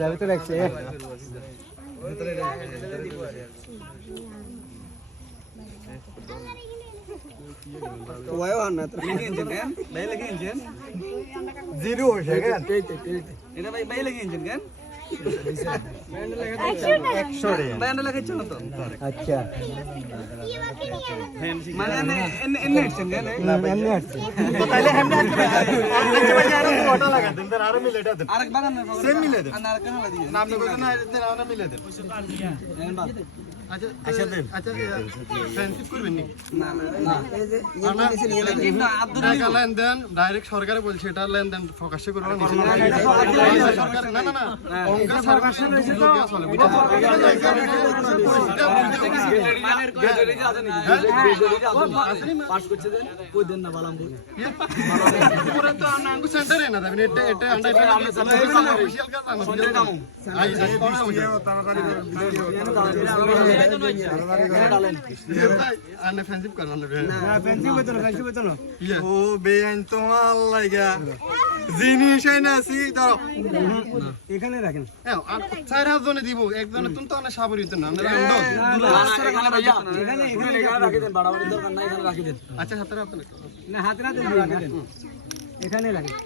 যাবে তো লাগছে জিরো হয়েছে এটা ভাই ভাই লাগিয়েছেন কেন আচ্ছা মানে এনে আসছেন কেন এনে আসছে তাহলে এমনি আরেক বাগান সেম মিলে দেন আর কেন লাগি নাম নিবেন না এদের আমরা মিলে দেন আচ্ছা আচ্ছা দেন আচ্ছা ফ্রেন্ডশিপ করবেন নি না না এই যে না আব্দুল লেনদেন ডাইরেক্ট সরকারে বলছে এটা লেনদেন প্রকাশ্যে করবে না সরকার না না না অঙ্ক সরকার রয়েছে তো পাস করছে দেন কই দেন না বালামপুর পুরো তো আঙ্গু সেন্টারে না দেন এটা এটা আন্ডার অফিশিয়াল কাজ না অফিশিয়াল কাম আই ভিডিও তাড়াতাড়ি ভিডিও আনে ফ্রেন্ডশিপ করব না ফ্রেন্ডশিপ হতো না ও বেআইন তোমার লাগা জিনিস না সি দাও এখানে রাখেন আর চার জনে দিব একজনে তুমি তো অনেক সাবরিত না আমরা এখানে ভাইয়া এখানে রাখি দেন বাড়াবাড়ির দরকার নাই এখানে রাখি দেন আচ্ছা হাতে না হাতে না দেন রাখি দেন এখানে রাখেন